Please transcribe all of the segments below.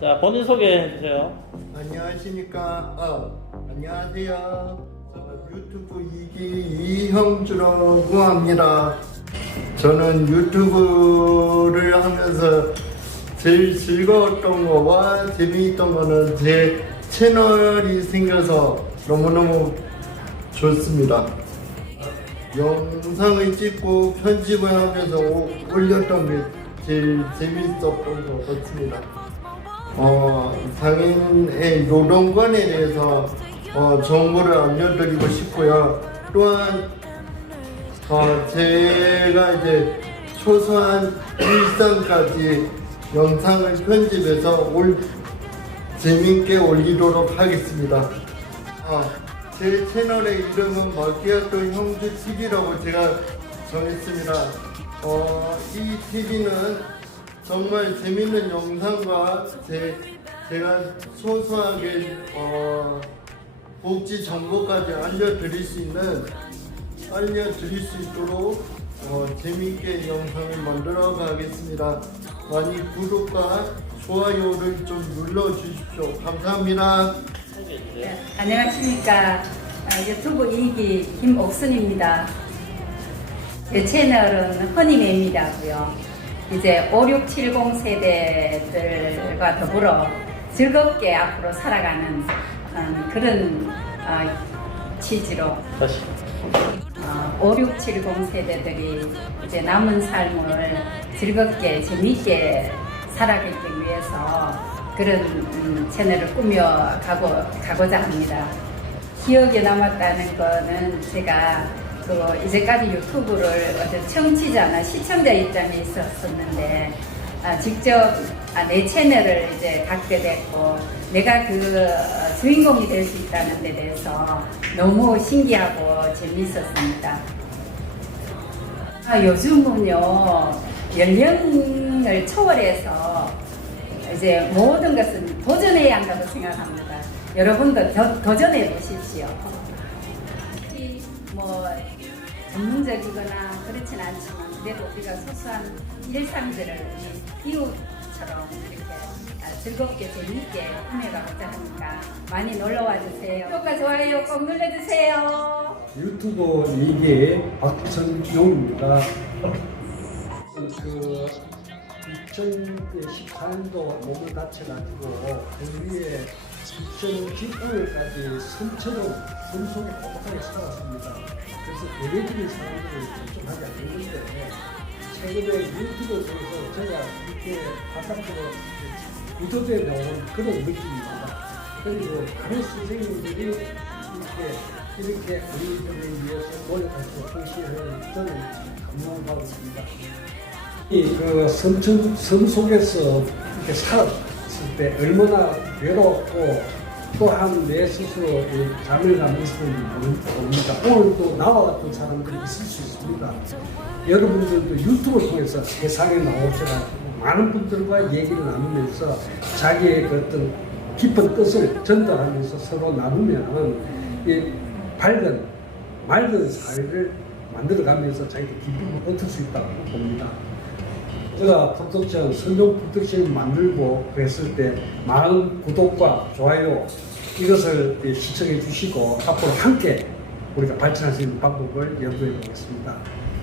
자, 본인 소개해 주세요. 안녕하십니까? 어, 안녕하세요. 저는 유튜브 이기 이형주라고 합니다. 저는 유튜브를 하면서 제일 즐거웠던 거와 재미있던 거는 제 채널이 생겨서 너무너무 좋습니다. 영상을 찍고 편집을 하면서 오- 올렸던 게 제일 재밌었던 것 같습니다. 어, 장애인의 노동관에 대해서 어, 정보를 알려드리고 싶고요. 또한 어, 제가 이제 소소한 일상까지 영상을 편집해서 올, 재밌게 올리도록 하겠습니다. 어, 제 채널의 이름은 마키아토 형주 TV라고 제가 정했습니다. 어, 이 TV는 정말 재밌는 영상과 제, 제가 소소하게 어, 복지 정보까지 알려드릴 수 있는 알려드릴 수 있도록 어, 재미있게 영상을 만들어 가겠습니다. 많이 구독과 좋아요를 좀 눌러주십시오. 감사합니다. 네, 안녕하십니까. 아, 유튜브 이기 김옥순입니다. 제 채널은 허니매입니다고요. 이제 5, 6, 70 세대들과 더불어 즐겁게 앞으로 살아가는 음, 그런 어, 취지로 다시. 어, 5, 6, 70 세대들이 이제 남은 삶을 즐겁게 재미있게 살아가기 위해서 그런 음, 채널을 꾸며 가고 가고자 합니다. 기억에 남았다는 거는 제가 그 이제까지 유튜브를 어떤 청취자나 시청자 입장에 있었었는데 아, 직접 아, 내 채널을 이제 갖게 됐고 내가 그 어, 주인공이 될 수 있다는 데 대해서 너무 신기하고 재미있었습니다. 아, 요즘은요 연령을 초월해서 이제 모든 것은 도전해야 한다고 생각합니다. 여러분도 도, 도전해 보십시오. 뭐 전문적이거나 그렇진 않지만 그래도 우리가 소소한 일상들을 우리 이웃처럼 이렇게 아, 즐겁게 재미있게 꾸며가고자 하니까 많이 놀러와 주세요. 구독과 좋아요 꼭 눌러주세요. 유튜브 이게 박선용입니다. 그 2014년도 몸을 다쳐가지고 그 위에 2015년까지 섬처럼 섬 속에 고독하게 살았습니다. 그래서 대외적인 사람들을 걱정하지 않는데 최근에 유튜브 통해서 제가 이렇게 바깥으로 구조되어 나온 그런 느낌입니다. 그리고 다른 선생님들이 이렇게 이렇게 우리들을 위해서 노력하고 헌신하는 저는 감동하고 있습니다. 이그 섬, 섬 속에서 이렇게 살았을 때 얼마나 외로웠고 또한 내 스스로 이 잠을 가면서 봅니다. 오늘 또 나와 같은 사람들이 있을 수 있습니다. 여러분들도 유튜브를 통해서 세상에 나오셔서 많은 분들과 얘기를 나누면서 자기의 그 어떤 깊은 뜻을 전달하면서 서로 나누면 이 밝은 맑은 사회를 만들어가면서 자기도 기쁨을 얻을 수 있다고 봅니다. 제가 프로덕션, 선정 프로덕션을 만들고 그랬을 때 많은 구독과 좋아요 이것을 시청해 주시고 앞으로 함께 우리가 발전할 수 있는 방법을 연구해 보겠습니다.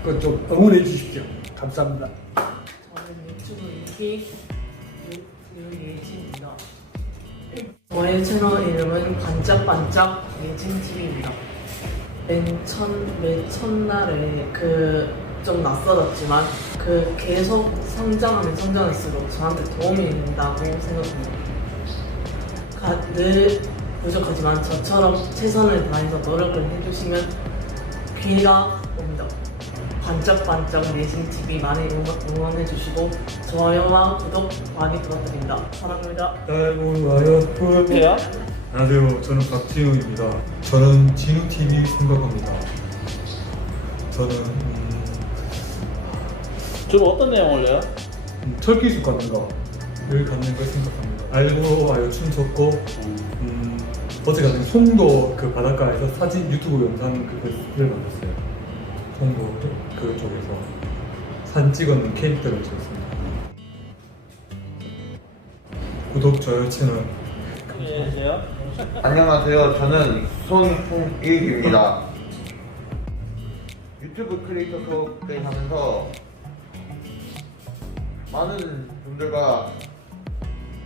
그것 좀 응원해 주십시오. 감사합니다. 저는 유튜브 인기 유예진입니다. 저의 채널 이름은 반짝반짝 예진TV입니다. 맨 첫, 맨 첫날에 그 좀 낯설었지만 그 계속 성장하면 성장할수록 저한테 도움이 된다고 생각합니다. 가- 늘 부족하지만 저처럼 최선을 다해서 노력을 해주시면 기회가 옵니다. 반짝반짝 내신TV 많이 응원, 해주시고 좋아요와 구독 많이 부탁드립니다. 사랑합니다. 아이고 와요 누구세요? 안녕하세요 저는 박진우입니다 저는 진우TV 생각합니다 저는 음, 주로 어떤 내용 올려요? 음, 철기수 갖는 거를 갖는 걸 생각합니다 알고 와요 춤 췄고 음, 어제 같은 송도 그 바닷가에서 사진 유튜브 영상 그걸 만들었어요 송도 그쪽에서 사진 찍었는 캐릭터를 지었습니다 구독, 좋아요 채널 주세요. 안녕하세요. 저는 손풍일입니다. 유튜브 크리에이터 수업대 하면서 많은 분들과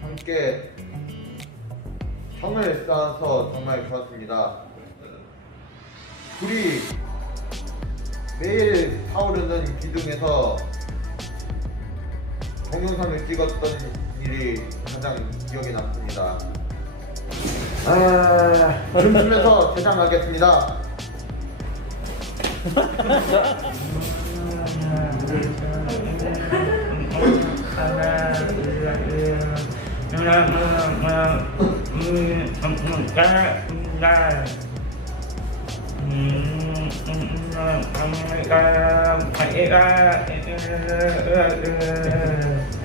함께 정을 쌓아서 정말 좋았습니다. 둘이 매일 타오르는 기둥에서 동영상을 찍었던 일이 가장 기억에 남습니다. 아, 춤추면서 대장하겠습니다. คณะเรืออเออเออมือทมืแกได้อืออเออเออเออ